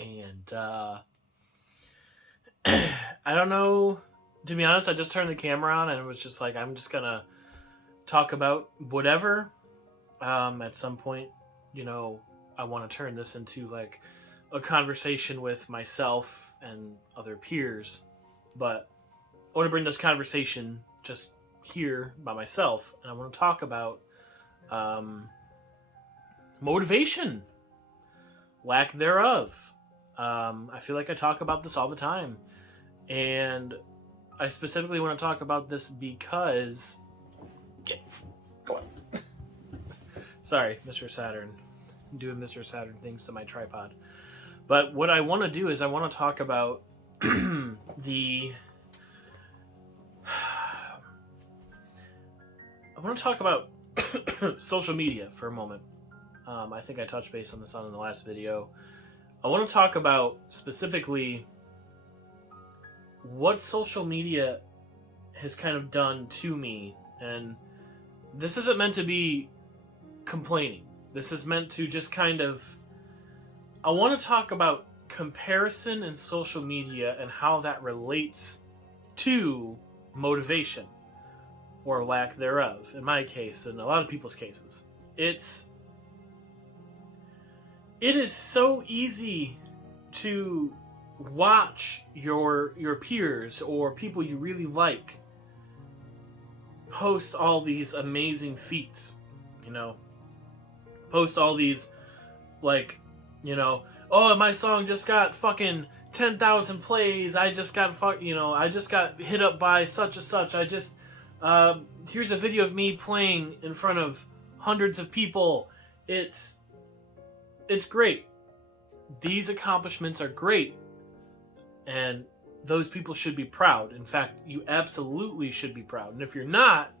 And I don't know. To be honest, I just turned the camera on and it was just like, I'm just gonna talk about whatever. At some point, I want to turn this into like a conversation with myself and other peers, but I want to bring this conversation just here by myself, and I want to talk about um, motivation, lack thereof. I feel like I talk about this all the time, and I specifically want to talk about this because. Go on. Sorry, Mr. Saturn. I'm doing Mr. Saturn things to my tripod. But what I want to do is I want to talk about the. I want to talk about social media for a moment. I think I touched base on this on the last video. I want to talk about specifically what social media has kind of done to me. And this isn't meant to be complaining. This is meant to just kind of. I want to talk about comparison in social media and how that relates to motivation or lack thereof. In my case, and a lot of people's cases, it is so easy to watch your peers or people you really like post all these amazing feats, post all these oh, my song just got fucking 10,000 plays. I just got I just got hit up by such and such. Here's a video of me playing in front of hundreds of people. It's great. These accomplishments are great. And those people should be proud. In fact, you absolutely should be proud. And if you're not,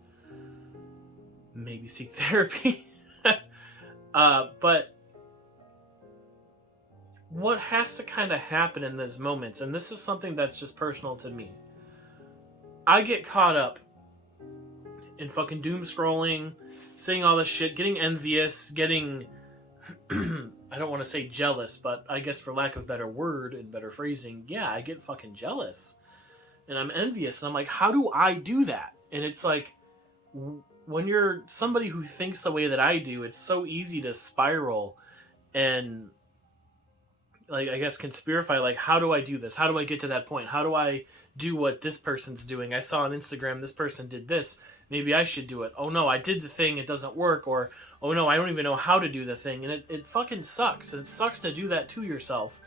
maybe seek therapy. But what has to kind of happen in those moments, and this is something that's just personal to me, I get caught up in fucking doom scrolling, seeing all this shit, getting envious, getting I don't want to say jealous, but I guess for lack of better word and better phrasing, yeah, I get fucking jealous. And I'm envious, and I'm like, how do I do that? And it's like, when you're somebody who thinks the way that I do, it's so easy to spiral and, like, I guess conspirify, like, how do I do this? How do I get to that point? How do I do what this person's doing? I saw on Instagram this person did this. Maybe I should do it. Oh no, I did the thing, it doesn't work. Or, oh no, I don't even know how to do the thing. And it fucking sucks. And it sucks to do that to yourself.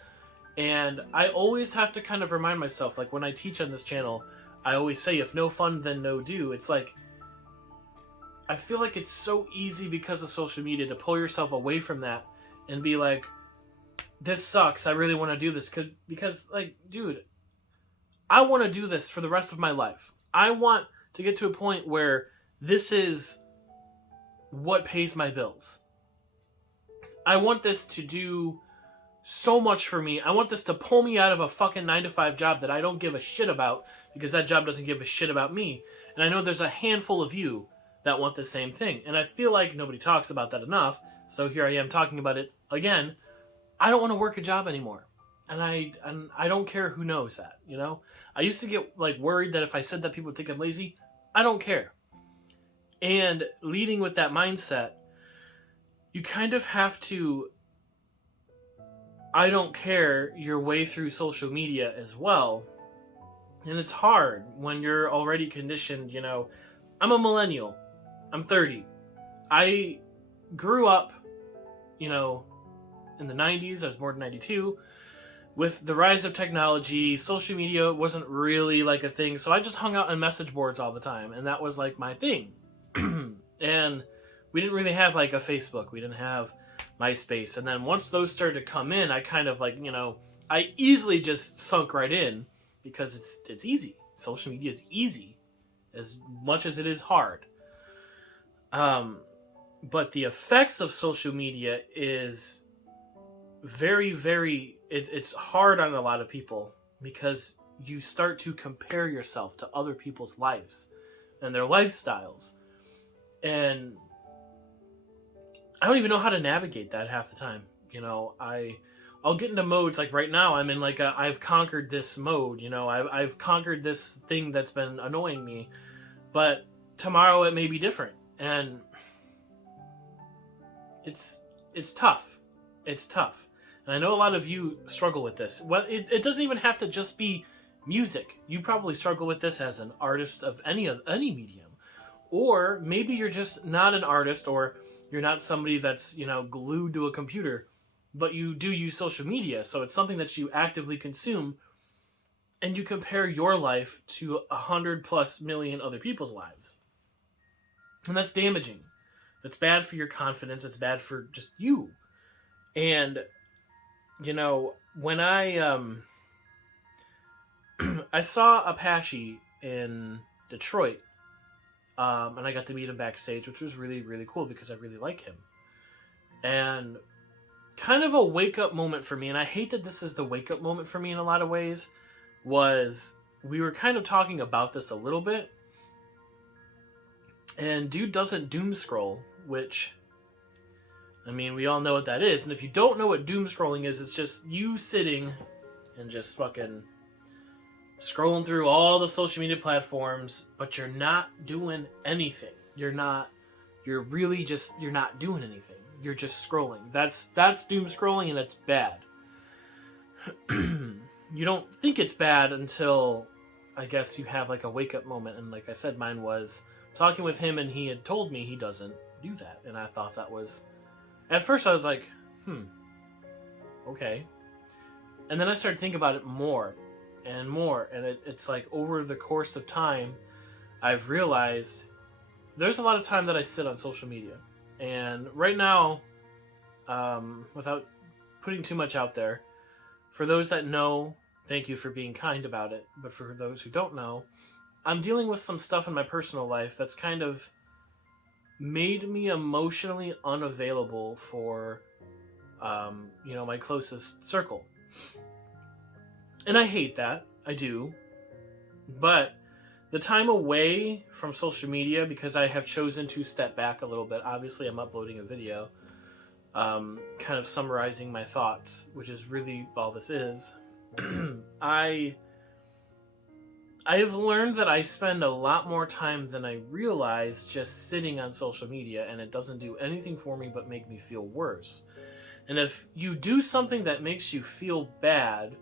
And I always have to kind of remind myself, like when I teach on this channel, I always say, if no fun, then no do. It's like, I feel like it's so easy because of social media to pull yourself away from that and be like, this sucks, I really want to do this. Because, like, dude, I want to do this for the rest of my life. I want to get to a point where this is what pays my bills. I want this to do so much for me. I want this to pull me out of a fucking 9-to-5 job that I don't give a shit about, because that job doesn't give a shit about me. And I know there's a handful of you that want the same thing. And I feel like nobody talks about that enough. So here I am talking about it again. I don't want to work a job anymore. And I don't care who knows that, I used to get like worried that if I said that people would think I'm lazy. I don't care. And leading with that mindset, you kind of have to I don't care your way through social media as well. And it's hard when you're already conditioned, I'm a millennial. I'm 30. I grew up, in the 90s. I was born in 92. With the rise of technology, social media wasn't really like a thing. So I just hung out on message boards all the time. And that was like my thing. And we didn't really have like a Facebook. We didn't have MySpace. And then once those started to come in, I kind of like, I easily just sunk right in because it's easy. Social media is easy as much as it is hard. But the effects of social media is very, very, it's hard on a lot of people because you start to compare yourself to other people's lives and their lifestyles. And I don't even know how to navigate that half the time. I'll get into modes like right now. I'm in like a I've conquered this mode. You know, I've conquered this thing that's been annoying me. But tomorrow it may be different, and it's it's tough. It's tough, and I know a lot of you struggle with this. Well, it doesn't even have to just be music. You probably struggle with this as an artist of any medium, or maybe you're just not an artist, or you're not somebody that's glued to a computer, but you do use social media, so it's something that you actively consume, and you compare your life to 100+ million other people's lives, and that's damaging. That's bad for your confidence. It's bad for just you. And when I saw Apache in Detroit, and I got to meet him backstage, which was really, really cool because I really like him. And kind of a wake-up moment for me, and I hate that this is the wake-up moment for me in a lot of ways, was we were kind of talking about this a little bit, and dude doesn't doom scroll, which, I mean, we all know what that is. And if you don't know what doom scrolling is, it's just you sitting and just fucking scrolling through all the social media platforms, but you're not doing anything. You're not doing anything. You're just scrolling. That's doom scrolling, and that's bad. You don't think it's bad until, I guess, you have like a wake-up moment. And like I said, mine was talking with him, and he had told me he doesn't do that. And I thought that was, at first I was like, okay. And then I started thinking about it more and more, and it's like over the course of time, I've realized there's a lot of time that I sit on social media. And right now, without putting too much out there, for those that know, thank you for being kind about it. But for those who don't know, I'm dealing with some stuff in my personal life that's kind of made me emotionally unavailable for, my closest circle. And I hate that. I do. But the time away from social media, because I have chosen to step back a little bit. Obviously, I'm uploading a video, kind of summarizing my thoughts, which is really all this is. I have learned that I spend a lot more time than I realize just sitting on social media, and it doesn't do anything for me but make me feel worse. And if you do something that makes you feel bad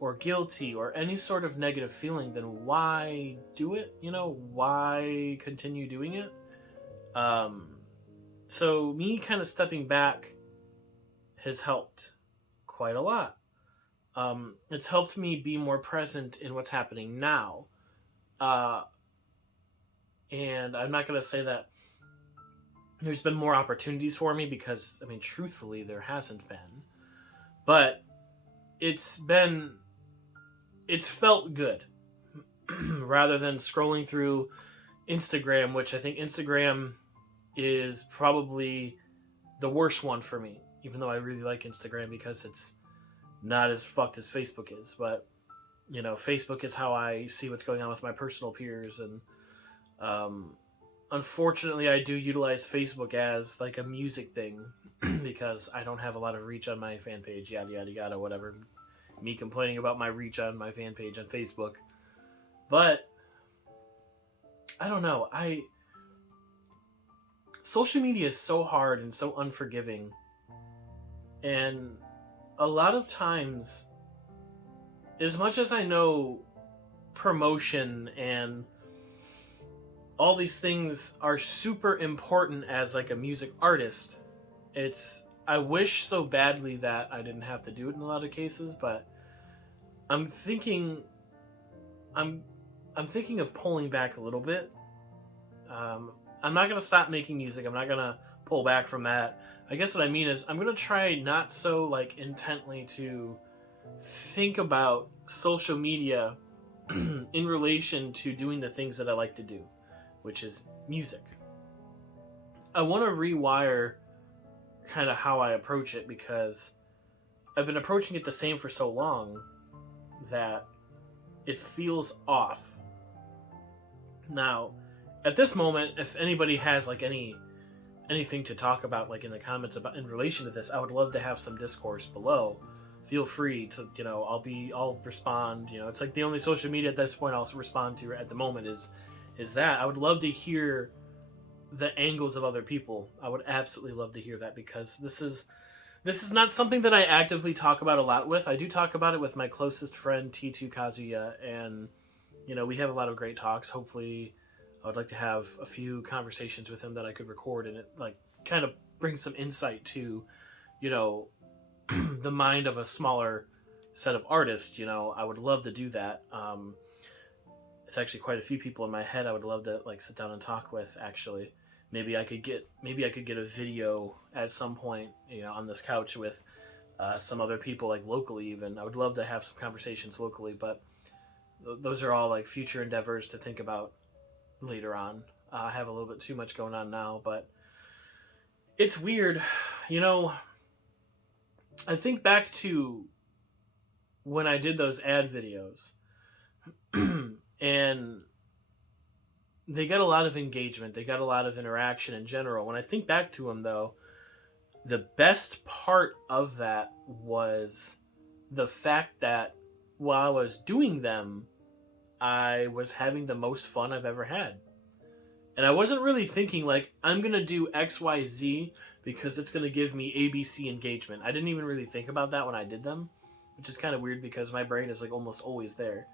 or guilty or any sort of negative feeling, then why do it? Why continue doing it? So me kind of stepping back has helped quite a lot. It's helped me be more present in what's happening now. And I'm not going to say that there's been more opportunities for me, because, I mean, truthfully, there hasn't been. But it's felt good rather than scrolling through Instagram, which I think Instagram is probably the worst one for me, even though I really like Instagram because it's not as fucked as Facebook is. But Facebook is how I see what's going on with my personal peers, and unfortunately I do utilize Facebook as like a music thing because I don't have a lot of reach on my fan page, yada yada yada, whatever. Me complaining about my reach on my fan page on Facebook. But I don't know, social media is so hard and so unforgiving, and a lot of times, as much as I know promotion and all these things are super important as like a music artist, I wish so badly that I didn't have to do it in a lot of cases, but I'm thinking of pulling back a little bit. I'm not gonna stop making music. I'm not gonna pull back from that. I guess what I mean is I'm gonna try not so like intently to think about social media in relation to doing the things that I like to do, which is music. I want to rewire kind of how I approach it, because I've been approaching it the same for so long that it feels off. Now, at this moment, if anybody has like anything to talk about, like in the comments about in relation to this, I would love to have some discourse below. feel free to, I'll respond. It's like the only social media at this point I'll respond to at the moment is that. I would love to hear the angles of other people. I would absolutely love to hear that, because this is not something that I actively talk about a lot with. I do talk about it with my closest friend T2 Kazuya, and we have a lot of great talks. Hopefully I would like to have a few conversations with him that I could record, and it like kind of brings some insight to the mind of a smaller set of artists. I would love to do that. It's actually quite a few people in my head I would love to like sit down and talk with. Actually, maybe I could get a video at some point, on this couch with some other people, like locally even. I would love to have some conversations locally, but those are all like future endeavors to think about later on. I have a little bit too much going on now, but it's weird. I think back to when I did those ad videos and they got a lot of engagement. They got a lot of interaction in general. When I think back to them, though, the best part of that was the fact that while I was doing them, I was having the most fun I've ever had. And I wasn't really thinking, like, I'm going to do XYZ because it's going to give me ABC engagement. I didn't even really think about that when I did them, which is kind of weird because my brain is, like, almost always there.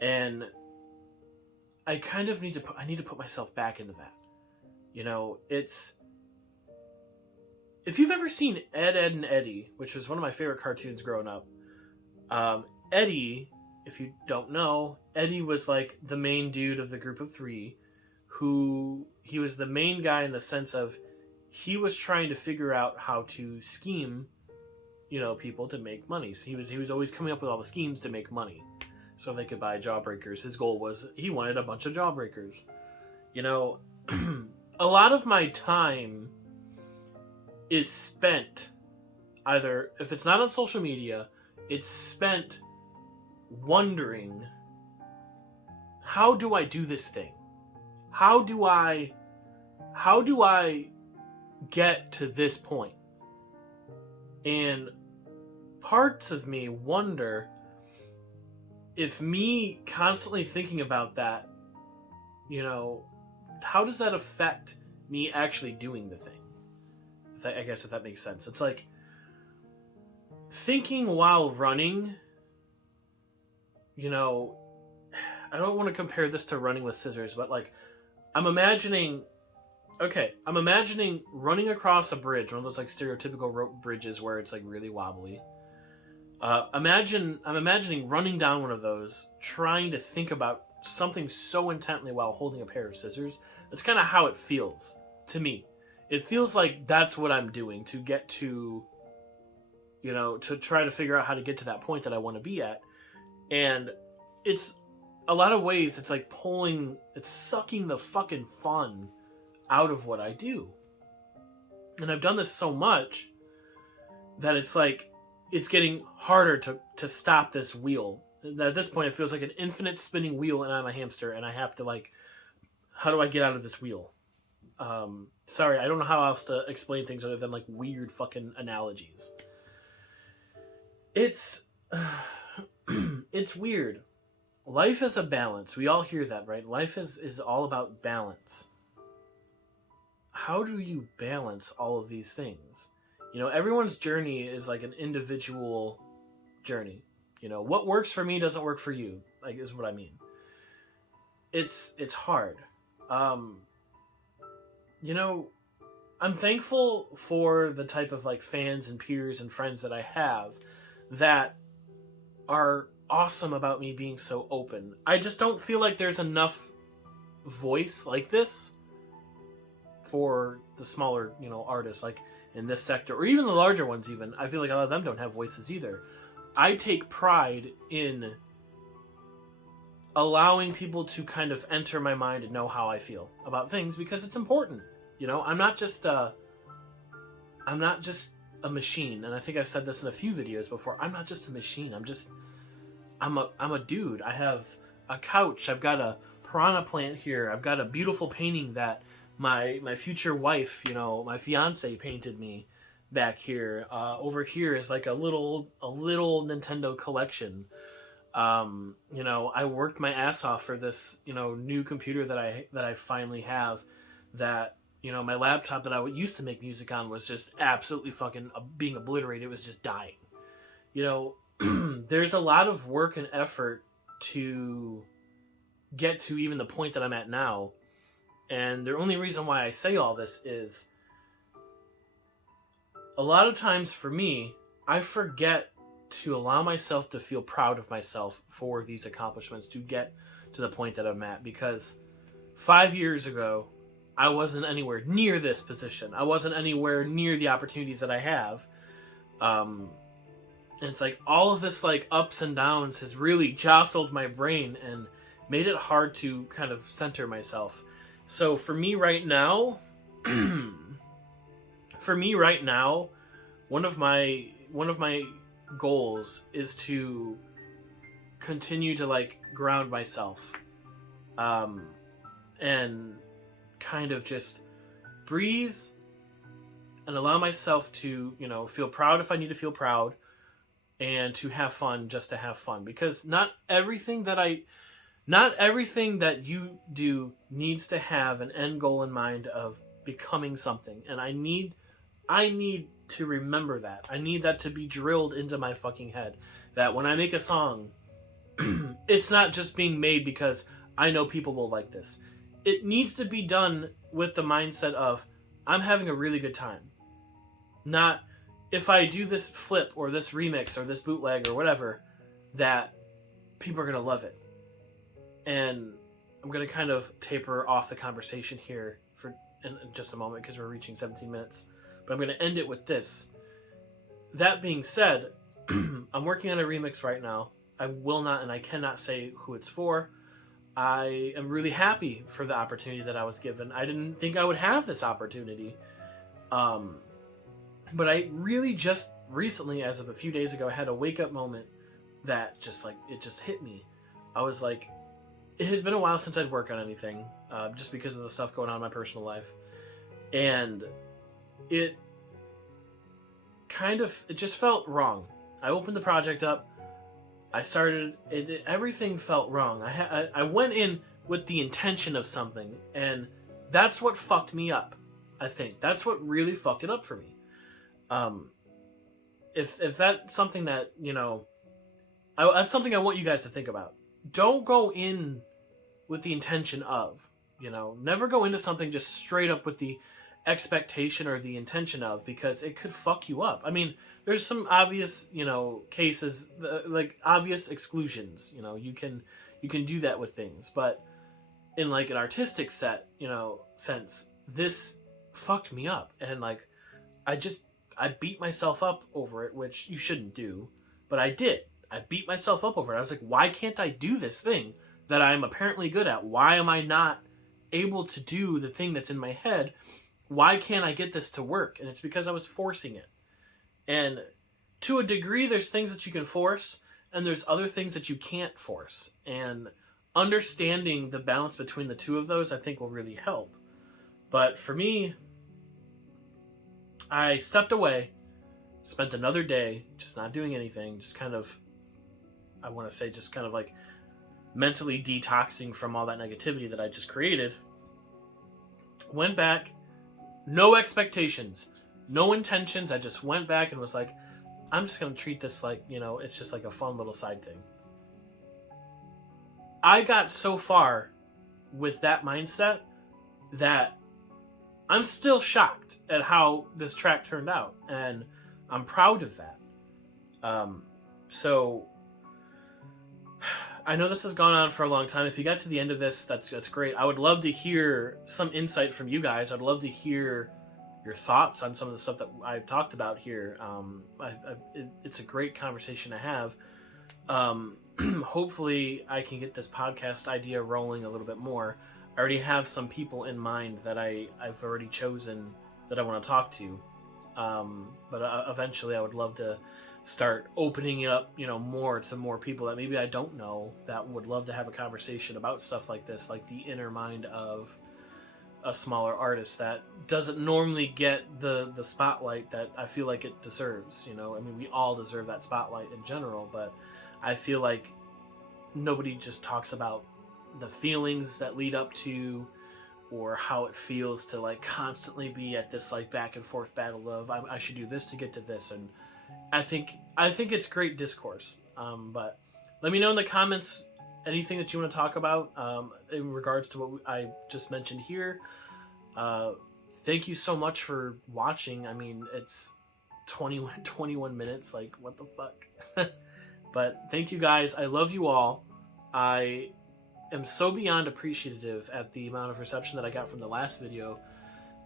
And I kind of need to put myself back into that. It's... If you've ever seen Ed, Edd and Eddy, which was one of my favorite cartoons growing up, Eddie, if you don't know, Eddie was, like, the main dude of the group of three, he was the main guy in the sense of he was trying to figure out how to scheme, people to make money. So he was always coming up with all the schemes to make money so they could buy jawbreakers. His goal was he wanted a bunch of jawbreakers. A lot of my time is spent either, if it's not on social media, it's spent wondering, how do I do this thing? How do I get to this point? And parts of me wonder if me constantly thinking about that, how does that affect me actually doing the thing? I guess if that makes sense. It's like thinking while running, I don't want to compare this to running with scissors, but like I'm imagining running across a bridge, one of those like stereotypical rope bridges where it's like really wobbly. I'm imagining running down one of those, trying to think about something so intently while holding a pair of scissors. That's kind of how it feels to me. It feels like that's what I'm doing to get to, to try to figure out how to get to that point that I want to be at. And it's a lot of ways, it's like it's sucking the fucking fun out of what I do. And I've done this so much that it's like, it's getting harder to stop this wheel. At this point, it feels like an infinite spinning wheel and I'm a hamster and I have to like, how do I get out of this wheel? Sorry, I don't know how else to explain things other than like weird fucking analogies. It's weird. Life is a balance. We all hear that, right? Life is all about balance. How do you balance all of these things? Everyone's journey is like an individual journey. What works for me doesn't work for you, like, is what I mean. It's hard. I'm thankful for the type of like fans and peers and friends that I have that are awesome about me being so open. I just don't feel like there's enough voice like this for the smaller, artists like in this sector, or even the larger ones even. I feel like a lot of them don't have voices either. I take pride in allowing people to kind of enter my mind and know how I feel about things because it's important. I'm not just a machine, and I think I've said this in a few videos before. I'm not just a machine. I'm a dude. I have a couch. I've got a piranha plant here. I've got a beautiful painting that my future wife, my fiance painted me back here. Over here is like a little Nintendo collection. I worked my ass off for this, new computer that I finally have. That my laptop that I used to make music on was just absolutely fucking being obliterated. It was just dying. There's a lot of work and effort to get to even the point that I'm at now. And the only reason why I say all this is a lot of times for me, I forget to allow myself to feel proud of myself for these accomplishments to get to the point that I'm at. Because 5 years ago, I wasn't anywhere near this position. I wasn't anywhere near the opportunities that I have. And it's like all of this like ups and downs has really jostled my brain and made it hard to kind of center myself. So for me right now, one of my goals is to continue to like ground myself, and kind of just breathe and allow myself to feel proud if I need to feel proud, and to have fun just to have fun, because not everything that you do needs to have an end goal in mind of becoming something. And I need to remember that. I need that to be drilled into my fucking head, that when I make a song, it's not just being made because I know people will like this. It needs to be done with the mindset of I'm having a really good time. Not if I do this flip or this remix or this bootleg or whatever, that people are going to love it. And I'm going to kind of taper off the conversation here in just a moment because we're reaching 17 minutes. But I'm going to end it with this. That being said, I'm working on a remix right now. I will not and I cannot say who it's for. I am really happy for the opportunity that I was given. I didn't think I would have this opportunity. But I really just recently, as of a few days ago, I had a wake-up moment that just like, it just hit me. I was like, it has been a while since I'd worked on anything, just because of the stuff going on in my personal life. And it just felt wrong. I opened the project up. I started, everything felt wrong. I went in with the intention of something, and that's what fucked me up, I think. That's what really fucked it up for me. If that's something that, that's something I want you guys to think about. Don't go in with the intention of, never go into something just straight up with the expectation or the intention of, because it could fuck you up. I mean, there's some obvious, cases, like obvious exclusions, you can do that with things, but in like an artistic sense, this fucked me up. And like, I beat myself up over it, which you shouldn't do, but I did. I beat myself up over it. I was like, why can't I do this thing that I'm apparently good at? Why am I not able to do the thing that's in my head? Why can't I get this to work? And it's because I was forcing it. And to a degree, there's things that you can force, and there's other things that you can't force. And understanding the balance between the two of those, I think, will really help. But for me, I stepped away, spent another day just not doing anything, just kind of, I want to say, just kind of like mentally detoxing from all that negativity that I just created. Went back, no expectations, no intentions. I just went back and was like, I'm just going to treat this like, it's just like a fun little side thing. I got so far with that mindset that I'm still shocked at how this track turned out, and I'm proud of that. So I know this has gone on for a long time. If you got to the end of this, that's great. I would love to hear some insight from you guys. I'd love to hear your thoughts on some of the stuff that I've talked about here. It's a great conversation to have. Hopefully I can get this podcast idea rolling a little bit more. I already have some people in mind that I've already chosen that I want to talk to. But eventually I would love to start opening it up, more to more people that maybe I don't know that would love to have a conversation about stuff like this, like the inner mind of a smaller artist that doesn't normally get the spotlight that I feel like it deserves. You know, I mean, we all deserve that spotlight in general, but I feel like nobody just talks about the feelings that lead up to, or how it feels to like constantly be at this like back and forth battle of I should do this to get to this. And I think it's great discourse. But let me know in the comments anything that you want to talk about in regards to what I just mentioned here. Thank you so much for watching. I mean, it's 21 minutes. Like, what the fuck? But thank you guys. I love you all. I am so beyond appreciative at the amount of reception that I got from the last video.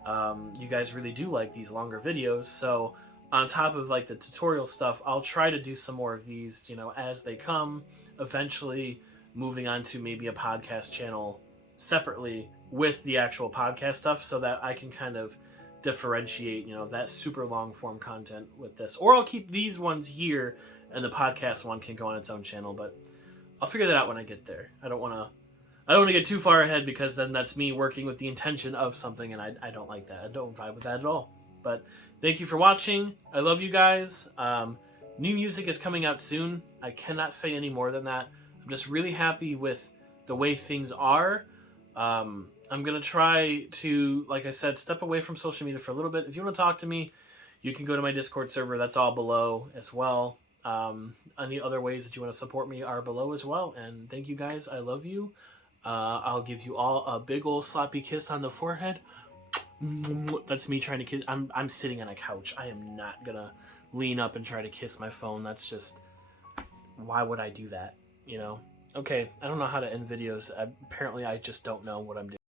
You guys really do like these longer videos, so on top of like the tutorial stuff, I'll try to do some more of these, you know, as they come, eventually moving on to maybe a podcast channel separately with the actual podcast stuff, so that I can kind of differentiate, you know, that super long form content with this. Or I'll keep these ones here and the podcast one can go on its own channel, but I'll figure that out when I get there. I don't want to get too far ahead, because then that's me working with the intention of something, and I don't like that. I don't vibe with that at all. But thank you for watching. I love you guys. New music is coming out soon. I cannot say any more than that. I'm just really happy with the way things are. I'm going to try to, like I said, step away from social media for a little bit. If you want to talk to me, you can go to my Discord server. That's all below as well. Any other ways that you want to support me are below as well. And thank you guys. I love you. I'll give you all a big old sloppy kiss on the forehead. That's me trying to kiss. I'm sitting on a couch. I am not gonna lean up and try to kiss my phone. That's just, why would I do that? You know? Okay, I don't know how to end videos. Apparently I just don't know what I'm doing.